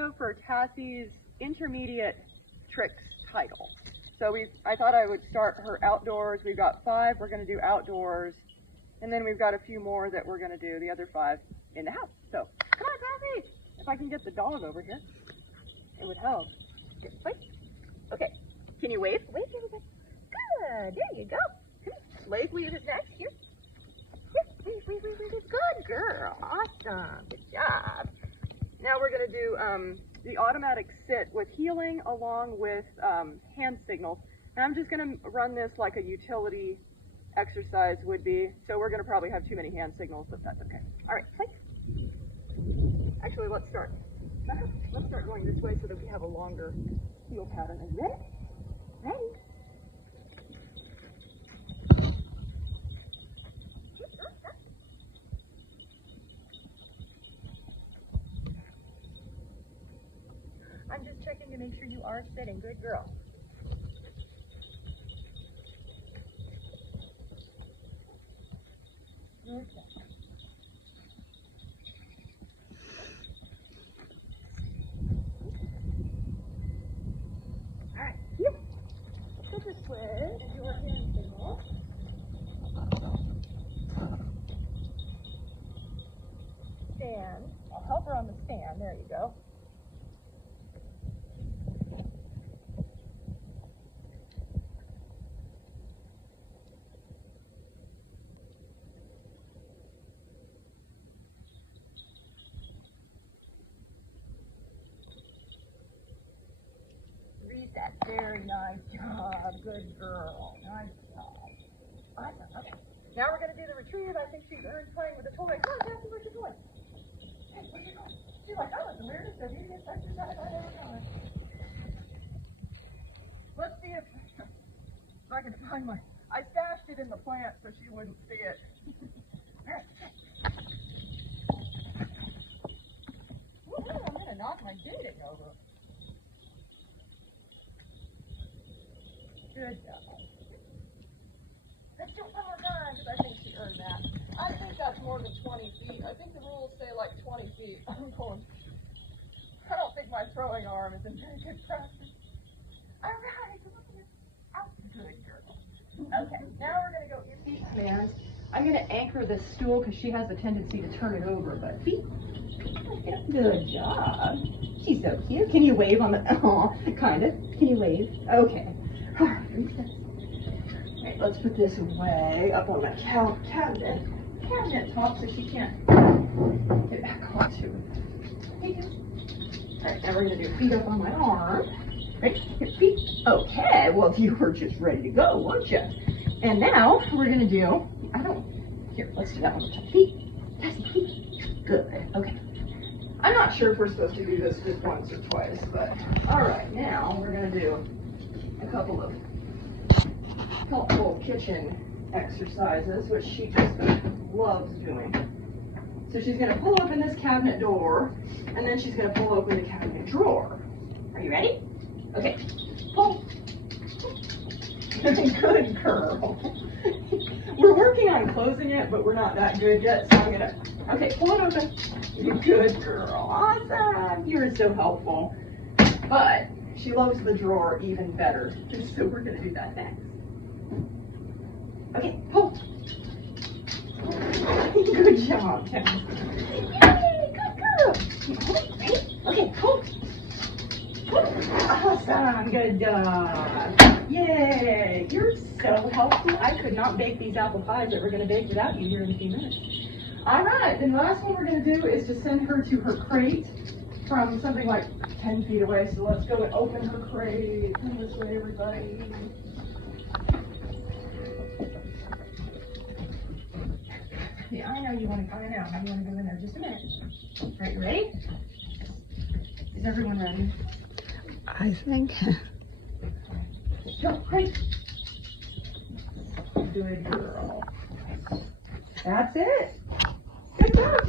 video for Tassie's intermediate tricks title. So I thought I would start her outdoors. We've got 5 we're going to do outdoors, and then we've got a few more that we're going to do, the other 5 in the house. So come on, Tassie! If I can get the dog over here, it would help. Good, wait. Okay, can you wave? Wave, wave, wave. Good, there you go. Leg weave is next. Here. Wave, wave, wave, wave. Good girl. Awesome. Good job. Now we're going to do the automatic sit with heeling along with hand signals. And I'm just going to run this like a utility exercise would be. So we're going to probably have too many hand signals, but that's okay. All right, play. Actually, let's start. Let's start going this way so that we have a longer heel pattern. Are you ready? Ready? I'm just checking to make sure you are sitting. Good girl. Okay. All right. Yep. Put this way and do our hand signal. Stand. I'll help her on the stand. There you go. That. Very nice job. Good girl. Nice job. Awesome. Okay. Now we're going to do the retrieve. I think she's earned playing with the toy. Come on, Tassie, where's your toy? Hey, where's your toy? She's like, that was the weirdest obedience exercise I've ever done. Let's see if I can find my... I stashed it in the plant so she wouldn't see it. All right. Ooh, I'm going to knock my dating over. Good job. Let's do it one more time because I think she earned that. I think that's more than 20 feet. I think the rules say like 20 feet. I don't think my throwing arm is in very good practice. All right. Out. Good girl. Okay, now we're going to go in feet commands. I'm going to anchor this stool because she has a tendency to turn it over, but feet. Good job. She's so cute. Can you wave on the... Aw, kind of. Can you wave? Okay. All right, let's put this away up on the cabinet top so she can't get back onto it. All right, now we're going to do feet up on my arm. Right, hip feet. Okay, well, you were just ready to go, weren't you? And now we're going to do, here, let's do that one more time. Feet. Tassie, feet. Good, okay. I'm not sure if we're supposed to do this just once or twice, but all right, now we're going to do a couple of helpful kitchen exercises, which she just loves doing. So she's going to pull open this cabinet door, and then she's going to pull open the cabinet drawer. Are you ready? Okay. Pull. Good girl. We're working on closing it, but we're not that good yet, so I'm going to... Okay, pull it open. Good girl. Awesome. You're so helpful. But she loves the drawer even better, so we're going to do that next. Okay, pull. Good job, Tassie. Yay, good girl. Ready? Okay, pull. Awesome, good job. Yay, you're so helpful. I could not bake these apple pies that we're going to bake without you here in a few minutes. All right, then the last one we're going to do is to send her to her crate from something like 10 feet away. So let's go and open her crate. Come this way, everybody. Yeah, I know you want to go in now. I want to go in there just a minute. All right, you ready? Is everyone ready? I think. Go, crate. Good girl. That's it. Good job.